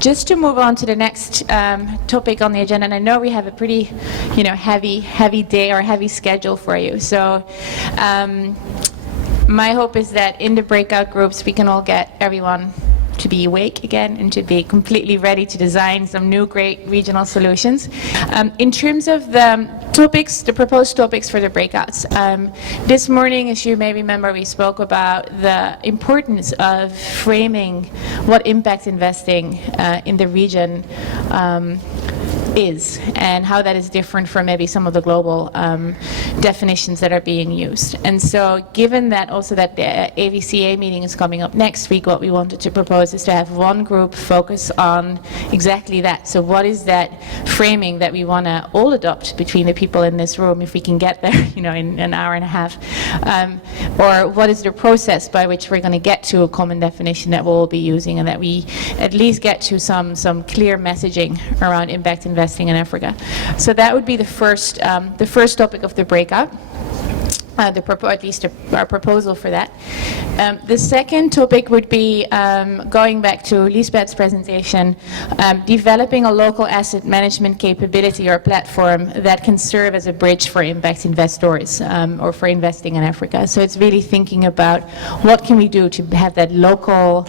just to move on to the next topic on the agenda, and I know we have a pretty, heavy day or heavy schedule for you. So my hope is that in the breakout groups we can all get everyone to be awake again and to be completely ready to design some new great regional solutions. In terms of the topics, the proposed topics for the breakouts, this morning, as you may remember, we spoke about the importance of framing what impact investing in the region is, and how that is different from maybe some of the global definitions that are being used. And so given that also that the AVCA meeting is coming up next week, what we wanted to propose is to have one group focus on exactly that. So what is that framing that we want to all adopt between the people in this room, if we can get there, in an hour and a half, or what is the process by which we're going to get to a common definition that we'll all be using, and that we at least get to some clear messaging around impact investing in Africa. So that would be the first topic of the breakout. At least our proposal for that. The second topic would be, going back to Lisbeth's presentation, developing a local asset management capability or platform that can serve as a bridge for impact investors, or for investing in Africa. So it's really thinking about what can we do to have that local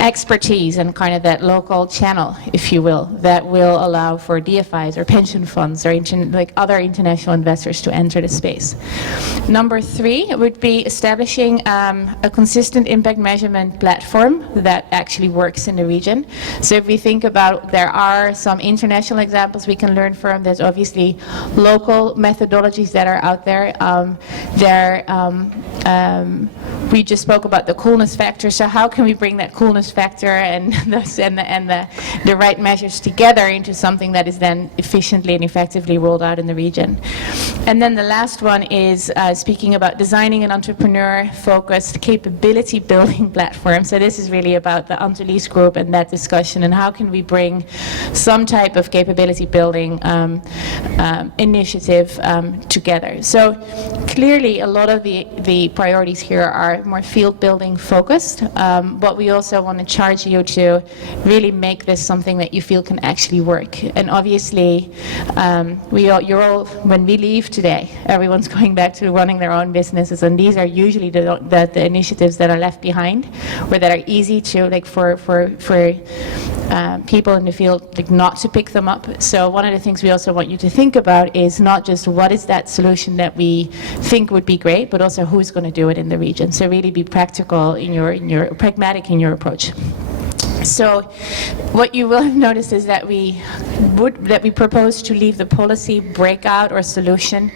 expertise and kind of that local channel, if you will, that will allow for DFIs or pension funds or other international investors to enter the space. Number 3 would be establishing a consistent impact measurement platform that actually works in the region. So if we think about, there are some international examples we can learn from. There's obviously local methodologies that are out there. We just spoke about the coolness factor. So how can we bring that coolness factor and the right measures together into something that is then efficiently and effectively rolled out in the region? And then the last one is speaking about designing an entrepreneur-focused capability building platform. So this is really about the Antilles group and that discussion, and how can we bring some type of capability building initiative together. So clearly a lot of the priorities here are more field building focused, but we also want to charge you to really make this something that you feel can actually work. And obviously you're all, when we leave today, everyone's going back to running their own businesses, and these are usually the initiatives that are left behind, or that are easy to, for people in the field, not to pick them up. So one of the things we also want you to think about is not just what is that solution that we think would be great, but also who's going to do it in the region. So really be practical in your pragmatic in your approach. So what you will have noticed is that we propose to leave the policy breakout or solution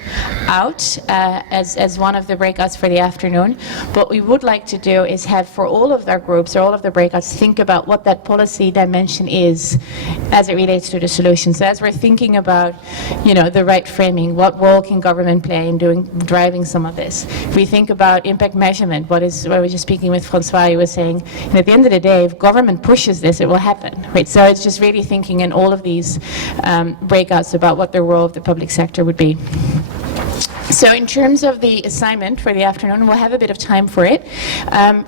out as one of the breakouts for the afternoon. What we would like to do is have, for all of our groups or all of the breakouts, think about what that policy dimension is as it relates to the solution. So as we're thinking about, the right framing, what role can government play in driving some of this? If we think about impact measurement, what we were just speaking with Francois, he was saying, at the end of the day, if government pushes this, it will happen, right? So it's just really thinking in all of these breakouts about what the role of the public sector would be. So in terms of the assignment for the afternoon, we'll have a bit of time for it.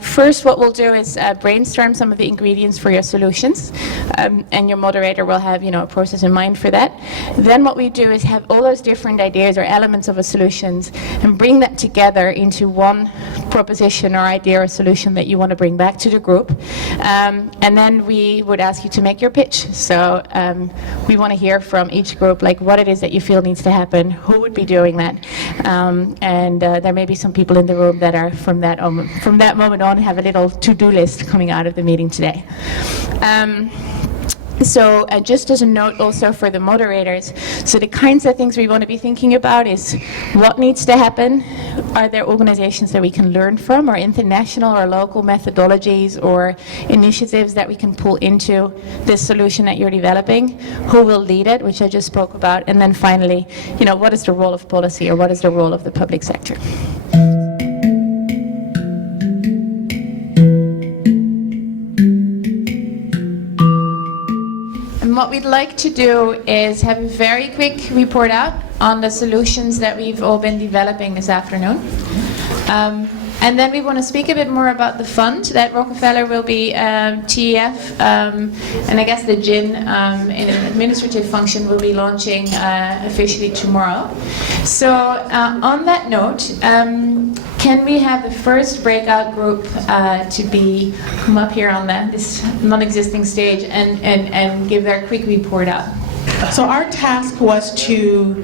First, what we'll do is brainstorm some of the ingredients for your solutions, and your moderator will have a process in mind for that. Then what we do is have all those different ideas or elements of a solutions and bring that together into one proposition or idea or solution that you want to bring back to the group. And then we would ask you to make your pitch. So we want to hear from each group what it is that you feel needs to happen, who would be doing that. And there may be some people in the room that are from that moment on have a little to-do list coming out of the meeting today. So just as a note also for the moderators, so the kinds of things we want to be thinking about is what needs to happen. Are there organizations that we can learn from, or international or local methodologies or initiatives that we can pull into this solution that you're developing? Who will lead it, which I just spoke about? And then finally, what is the role of policy, or what is the role of the public sector? What we'd like to do is have a very quick report out on the solutions that we've all been developing this afternoon. And then we want to speak a bit more about the fund that Rockefeller will be TEF, and I guess the GIN in an administrative function will be launching officially tomorrow. So on that note, can we have the first breakout group to come up here on this non-existing stage and give their quick report out? So our task was to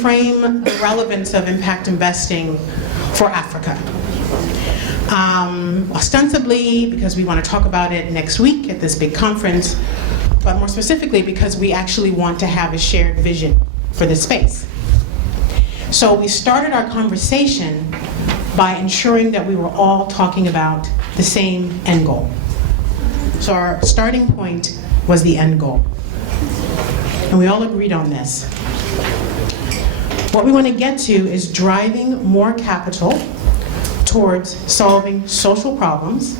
frame the relevance of impact investing for Africa. Ostensibly because we want to talk about it next week at this big conference, but more specifically because we actually want to have a shared vision for this space. So we started our conversation by ensuring that we were all talking about the same end goal. So our starting point was the end goal. And we all agreed on this. What we want to get to is driving more capital towards solving social problems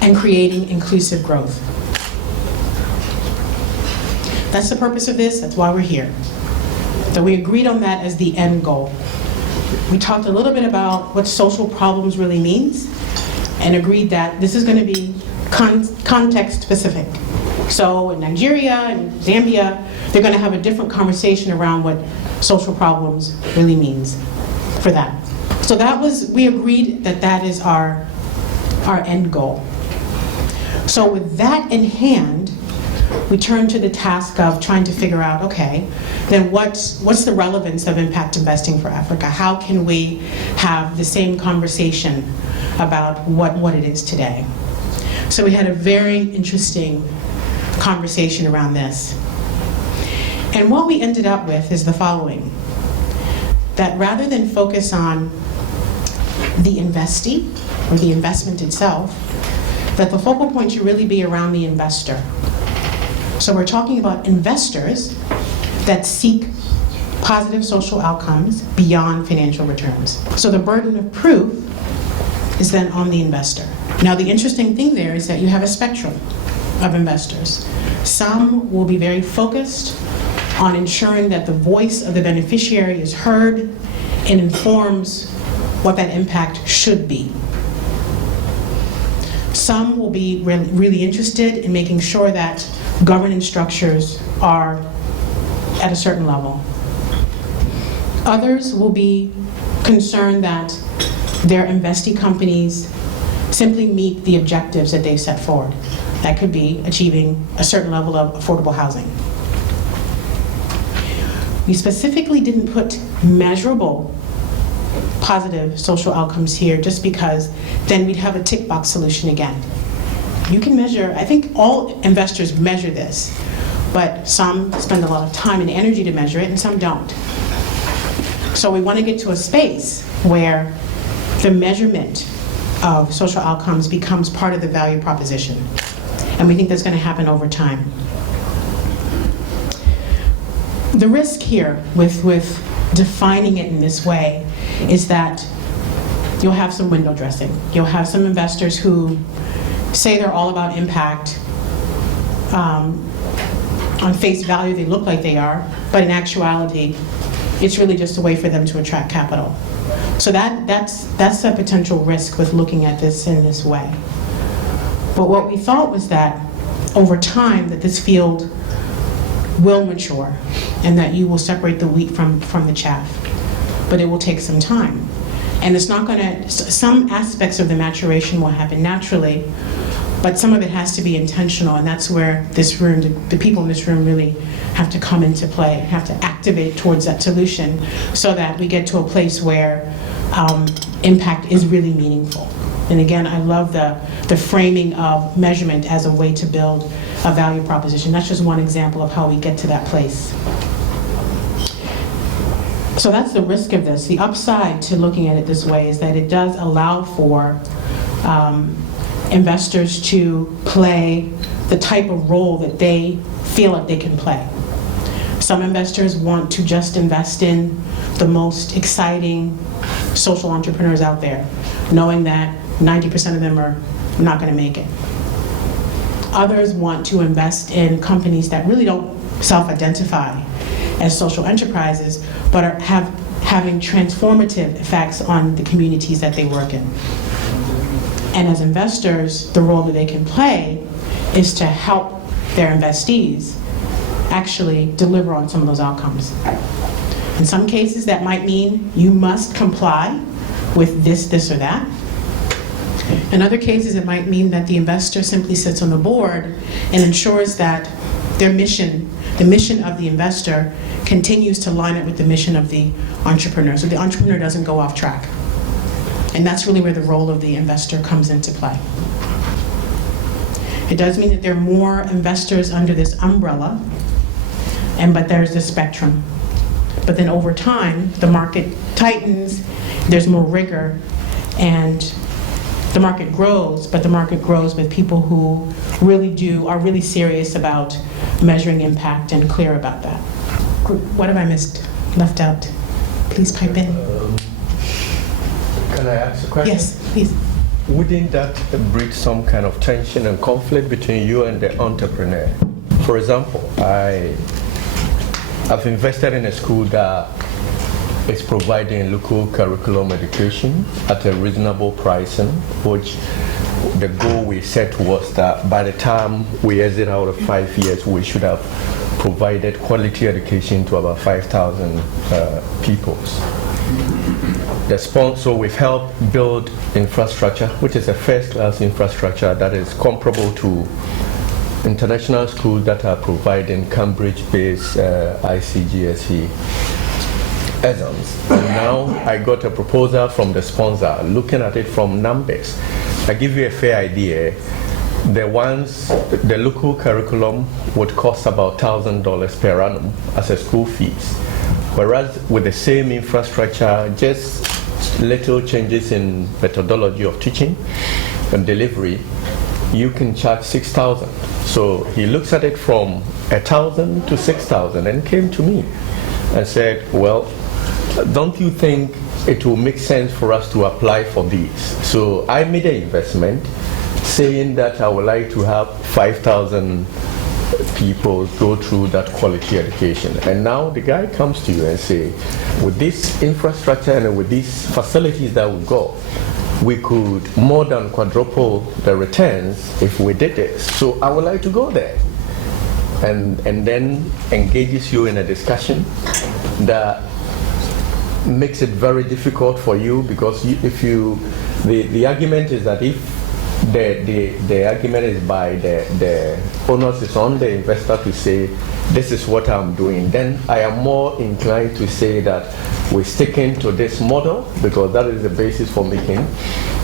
and creating inclusive growth. That's the purpose of this, that's why we're here. So we agreed on that as the end goal. We talked a little bit about what social problems really means and agreed that this is going to be context specific. So in Nigeria and Zambia, they're going to have a different conversation around what social problems really means for that. So we agreed that that is our end goal. So with that in hand, we turned to the task of trying to figure out, okay, then what's the relevance of impact investing for Africa? How can we have the same conversation about what it is today? So we had a very interesting conversation around this. And what we ended up with is the following, that rather than focus on the investee or the investment itself, that the focal point should really be around the investor. So we're talking about investors that seek positive social outcomes beyond financial returns. So the burden of proof is then on the investor. Now the interesting thing there is that you have a spectrum of investors. Some will be very focused on ensuring that the voice of the beneficiary is heard and informs what that impact should be. Some will be really interested in making sure that governance structures are at a certain level. Others will be concerned that their investee companies simply meet the objectives that they've set forward. That could be achieving a certain level of affordable housing. We specifically didn't put measurable positive social outcomes here just because then we'd have a tick box solution again. You can measure, I think all investors measure this, but some spend a lot of time and energy to measure it and some don't. So we want to get to a space where the measurement of social outcomes becomes part of the value proposition. And we think that's going to happen over time. The risk here with defining it in this way is that you'll have some window dressing. You'll have some investors who say they're all about impact. On face value, they look like they are, but in actuality, it's really just a way for them to attract capital. So that's a potential risk with looking at this in this way. But what we thought was that over time, that this field will mature and that you will separate the wheat from the chaff. But it will take some time. And it's not going to, some aspects of the maturation will happen naturally, but some of it has to be intentional, and that's where this room, the people in this room really have to come into play, have to activate towards that solution so that we get to a place where impact is really meaningful. And again, I love the framing of measurement as a way to build a value proposition. That's just one example of how we get to that place. So that's the risk of this. The upside to looking at it this way is that it does allow for investors to play the type of role that they feel like they can play. Some investors want to just invest in the most exciting social entrepreneurs out there, knowing that 90% of them are not going to make it. Others want to invest in companies that really don't self-identify as social enterprises, but have having transformative effects on the communities that they work in. And as investors, the role that they can play is to help their investees actually deliver on some of those outcomes. In some cases, that might mean you must comply with this, this, or that. In other cases, it might mean that the investor simply sits on the board and ensures that their mission, the mission of the investor, continues to line up with the mission of the entrepreneur, so the entrepreneur doesn't go off track. And that's really where the role of the investor comes into play. It does mean that there are more investors under this umbrella, but there's the spectrum. But then over time, the market tightens, there's more rigor, and the market grows, but the market grows with people who are really serious about measuring impact and clear about that. What have I missed, left out? Please pipe in. Can I ask a question? Yes, please. Wouldn't that breed some kind of tension and conflict between you and the entrepreneur? For example, I've invested in a school that is providing local curriculum education at a reasonable pricing, which the goal we set was that by the time we exit out of 5 years, we should have provided quality education to about 5,000 pupils. So we've helped build infrastructure, which is a first-class infrastructure that is comparable to international schools that are providing Cambridge-based ICGSE exams. And now I got a proposal from the sponsor, looking at it from numbers. I give you a fair idea. The local curriculum would cost about $1,000 per annum as a school fees. Whereas with the same infrastructure, just little changes in methodology of teaching and delivery, you can charge $6,000. So he looks at it from $1,000 to $6,000 and came to me and said, well, don't you think it will make sense for us to apply for these? So I made an investment saying that I would like to have 5,000 people go through that quality education. And now the guy comes to you and say, with this infrastructure and with these facilities that we've got, we could more than quadruple the returns if we did this. So I would like to go there. And then engages you in a discussion that makes it very difficult for you, because the argument is that if the argument is by the onus is on the investor to say, this is what I'm doing, then I am more inclined to say that we're sticking to this model because that is the basis for making.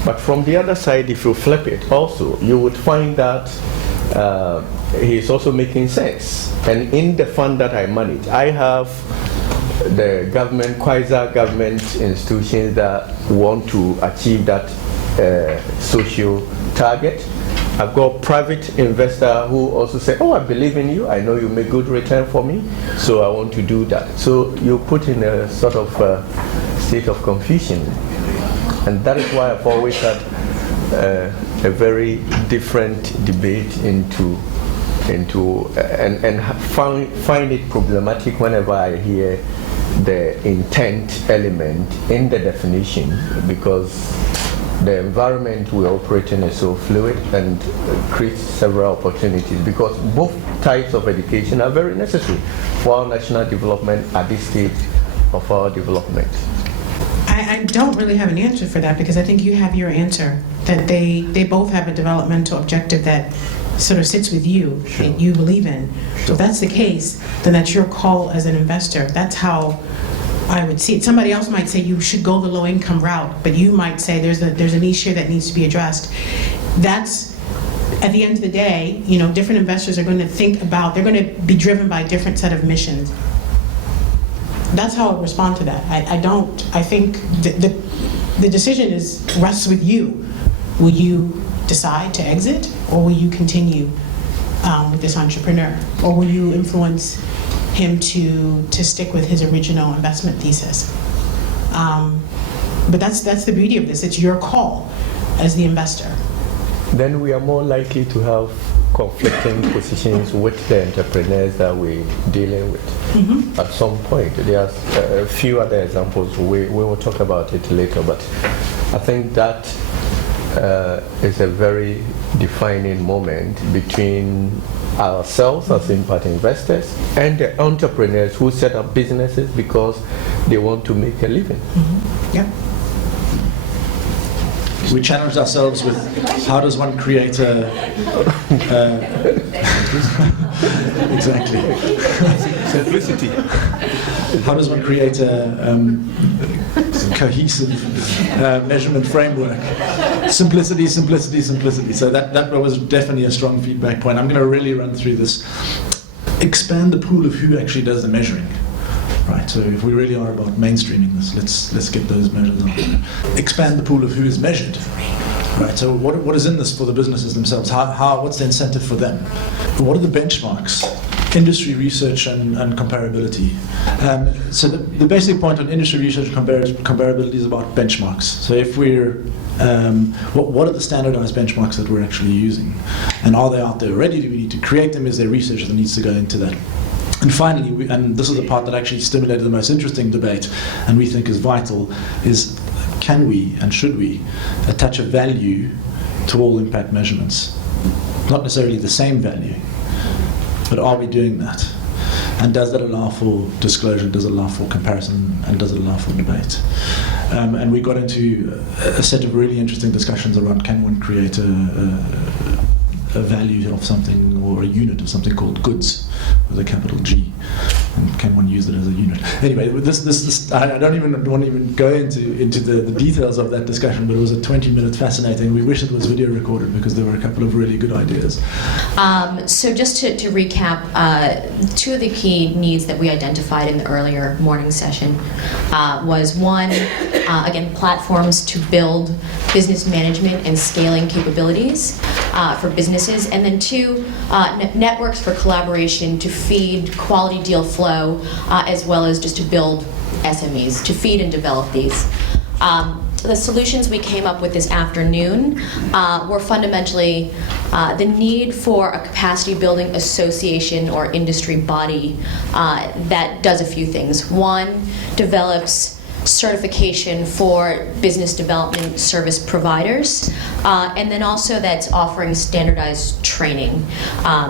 But from the other side, if you flip it also, you would find that he's also making sense. And in the fund that I manage, I have the government, quasi-government institutions that want to achieve that social target. I've got private investor who also say, oh, I believe in you, I know you make good return for me, so I want to do that. So you put in a sort of state of confusion. And that is why I've always had a very different debate and find it problematic whenever I hear the intent element in the definition, because the environment we operate in is so fluid and creates several opportunities, because both types of education are very necessary for our national development at this stage of our development. I don't really have an answer for that, because I think you have your answer, that they both have a developmental objective that sort of sits with you, Sure. that you believe in. Sure. So if that's the case, then that's your call as an investor. That's how I would see it. Somebody else might say you should go the low-income route, but you might say there's a niche here that needs to be addressed. That's, at the end of the day, different investors are going to they're going to be driven by a different set of missions. That's how I would respond to that. I think the decision rests with you. Will you decide to exit, or will you continue with this entrepreneur, or will you influence him to stick with his original investment thesis? But that's the beauty of this. It's your call as the investor. Then we are more likely to have conflicting positions with the entrepreneurs that we're dealing with at some point. There are a few other examples. We will talk about it later, but I think that is a very defining moment between ourselves as impact investors and the entrepreneurs who set up businesses because they want to make a living. Yeah. We challenged ourselves with how does one create a exactly Simplicity. how does one create a cohesive measurement framework? Simplicity, simplicity, simplicity. So that was definitely a strong feedback point. I'm going to really run through this. Expand the pool of who actually does the measuring. Right, so if we really are about mainstreaming this, let's get those measures on. Expand the pool of who is measured. Right, so what is in this for the businesses themselves? What's the incentive for them? What are the benchmarks? Industry research and comparability. So the basic point on industry research and comparability is about benchmarks. So if we're what are the standardized benchmarks that we're actually using? And are they out there already? Do we need to create them? Is there research that needs to go into that? And finally, and this is the part that actually stimulated the most interesting debate, and we think is vital, is can we and should we attach a value to all impact measurements? Not necessarily the same value, but are we doing that? And does that allow for disclosure, does it allow for comparison, and does it allow for debate? And we got into a set of really interesting discussions around can one create a value of something or a unit of something called goods with a capital G, and can one use it as a unit? Anyway, this I don't even want to even go into the details of that discussion, but it was a 20-minute fascinating. We wish it was video recorded because there were a couple of really good ideas. So just to recap, two of the key needs that we identified in the earlier morning session was one, again, platforms to build business management and scaling capabilities for businesses, and then two, networks for collaboration to feed quality deal flow, as well as just to build SMEs, to feed and develop these. The solutions we came up with this afternoon were fundamentally the need for a capacity building association or industry body that does a few things. One, develops certification for business development service providers, and then also that's offering standardized training.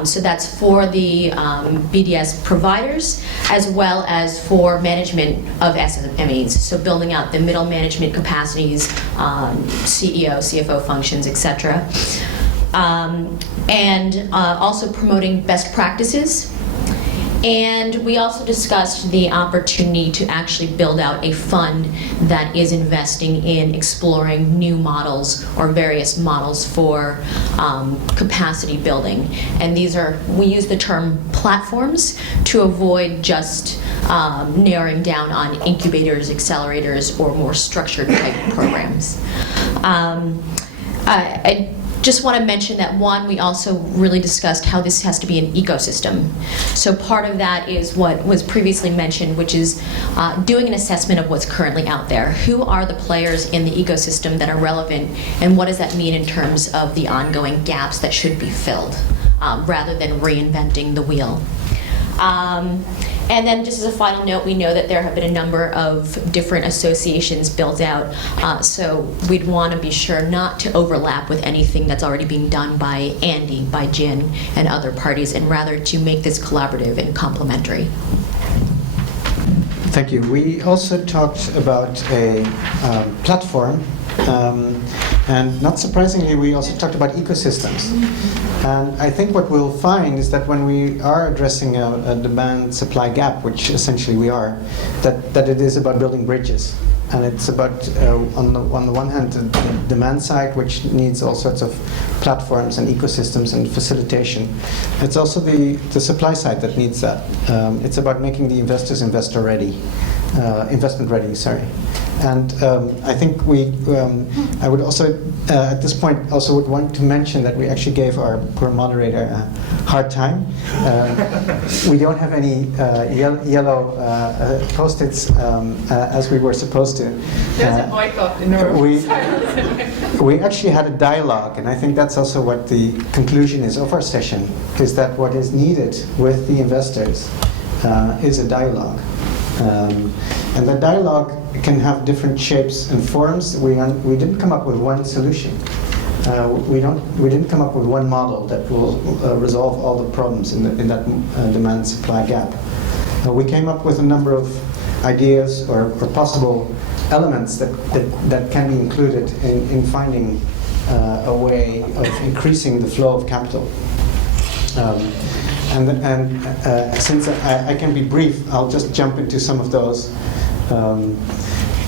So that's for the BDS providers as well as for management of SMEs. So building out the middle management capacities, CEO, CFO functions, etc. And also promoting best practices. And we also discussed the opportunity to actually build out a fund that is investing in exploring new models or various models for capacity building. And these are, we use the term platforms to avoid just narrowing down on incubators, accelerators, or more structured type programs. I just want to mention that one, we also really discussed how this has to be an ecosystem. So part of that is what was previously mentioned, which is doing an assessment of what's currently out there. Who are the players in the ecosystem that are relevant, and what does that mean in terms of the ongoing gaps that should be filled, rather than reinventing the wheel. And then just as a final note, we know that there have been a number of different associations built out, so we'd want to be sure not to overlap with anything that's already being done by Andy, by Jin, and other parties, and rather to make this collaborative and complementary. Thank you. We also talked about a platform, and not surprisingly, we also talked about ecosystems. And I think what we'll find is that when we are addressing a demand-supply gap, which essentially we are, that it is about building bridges. And it's about, on the one hand, the demand side, which needs all sorts of platforms and ecosystems and facilitation. It's also the supply side that needs that. It's about making the investors investment ready, sorry. And I think I would also, at this point, also would want to mention that we actually gave our poor moderator a hard time. We don't have any yellow post-its as we were supposed to. There's a boycott in the room. We actually had a dialogue, and I think that's also what the conclusion is of our session, is that what is needed with the investors is a dialogue. And the dialogue can have different shapes and forms. We didn't come up with one solution. We didn't come up with one model that will resolve all the problems in that demand-supply gap. We came up with a number of ideas or possible elements that can be included in finding a way of increasing the flow of capital. Since I can be brief, I'll just jump into some of those.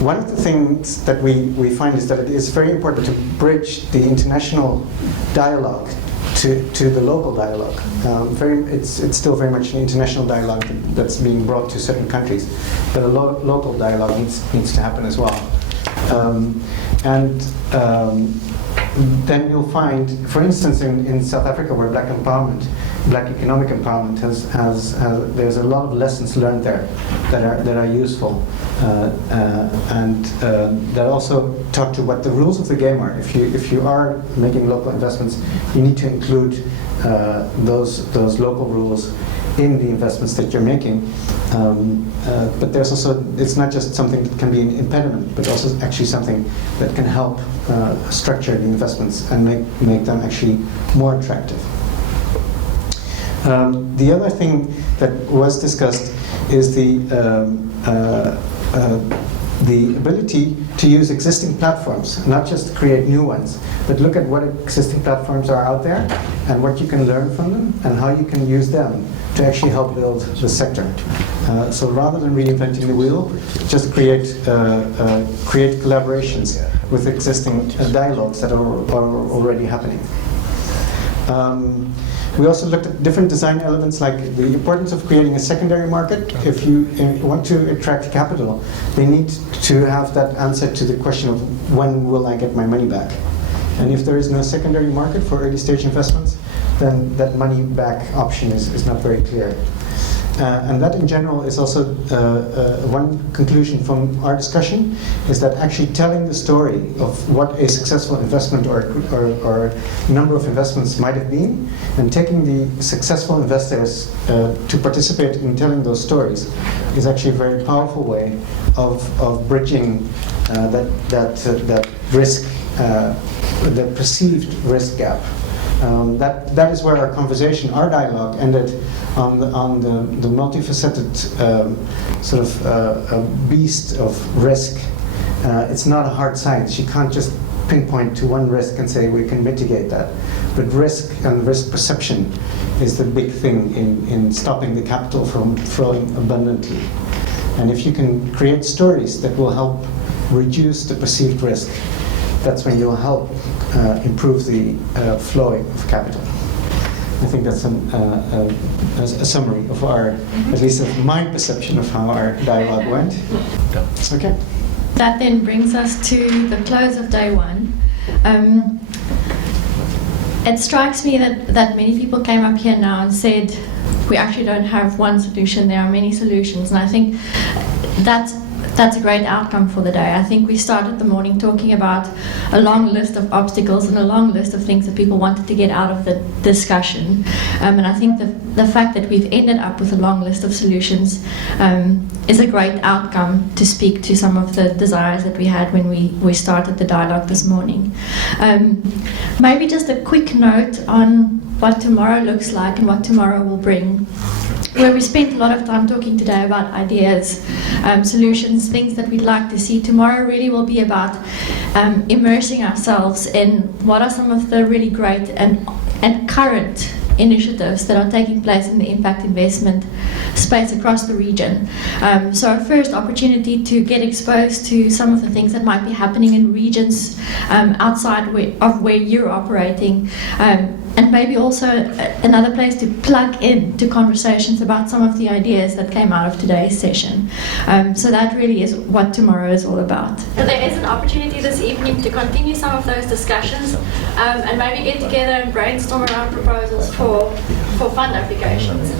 One of the things that we find is that it is very important to bridge the international dialogue to the local dialogue. It's still very much an international dialogue that's being brought to certain countries, but a local dialogue needs to happen as well. Then you'll find, for instance, in South Africa, where Black economic empowerment there's a lot of lessons learned there that are useful, and that also talk to what the rules of the game are. If you are making local investments, you need to include those local rules in the investments that you're making. But there's also, it's not just something that can be an impediment, but also actually something that can help structure the investments and make them actually more attractive. The other thing that was discussed is the ability to use existing platforms, not just create new ones, but look at what existing platforms are out there and what you can learn from them and how you can use them to actually help build the sector. So rather than reinventing the wheel, just create collaborations with existing dialogues that are already happening. We also looked at different design elements, like the importance of creating a secondary market. If you want to attract capital, they need to have that answer to the question of when will I get my money back? And if there is no secondary market for early stage investments, then that money back option is not very clear. And that in general is also one conclusion from our discussion, is that actually telling the story of what a successful investment or number of investments might have been, and taking the successful investors to participate in telling those stories is actually a very powerful way of bridging that risk, the perceived risk gap. That is where our conversation, our dialogue, ended on the multifaceted sort of beast of risk. It's not a hard science. You can't just pinpoint to one risk and say we can mitigate that. But risk and risk perception is the big thing in stopping the capital from flowing abundantly. And if you can create stories that will help reduce the perceived risk, that's when you'll help improve the flowing of capital. I think that's a summary of our, at least of my perception of how our dialogue went. Okay. That then brings us to the close of day one. It strikes me that many people came up here now and said, we actually don't have one solution, there are many solutions. And I think that's a great outcome for the day. I think we started the morning talking about a long list of obstacles and a long list of things that people wanted to get out of the discussion. And I think the fact that we've ended up with a long list of solutions is a great outcome to speak to some of the desires that we had when we started the dialogue this morning. Maybe just a quick note on what tomorrow looks like and what tomorrow will bring. Where we spent a lot of time talking today about ideas, solutions, things that we'd like to see. Tomorrow really will be about immersing ourselves in what are some of the really great and current initiatives that are taking place in the impact investment space across the region. So our first opportunity to get exposed to some of the things that might be happening in regions outside of where you're operating and maybe also another place to plug in to conversations about some of the ideas that came out of today's session. So that really is what tomorrow is all about. So there is an opportunity this evening to continue some of those discussions and maybe get together and brainstorm around proposals for fund applications.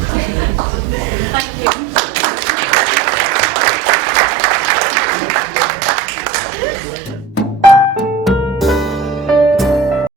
Thank you.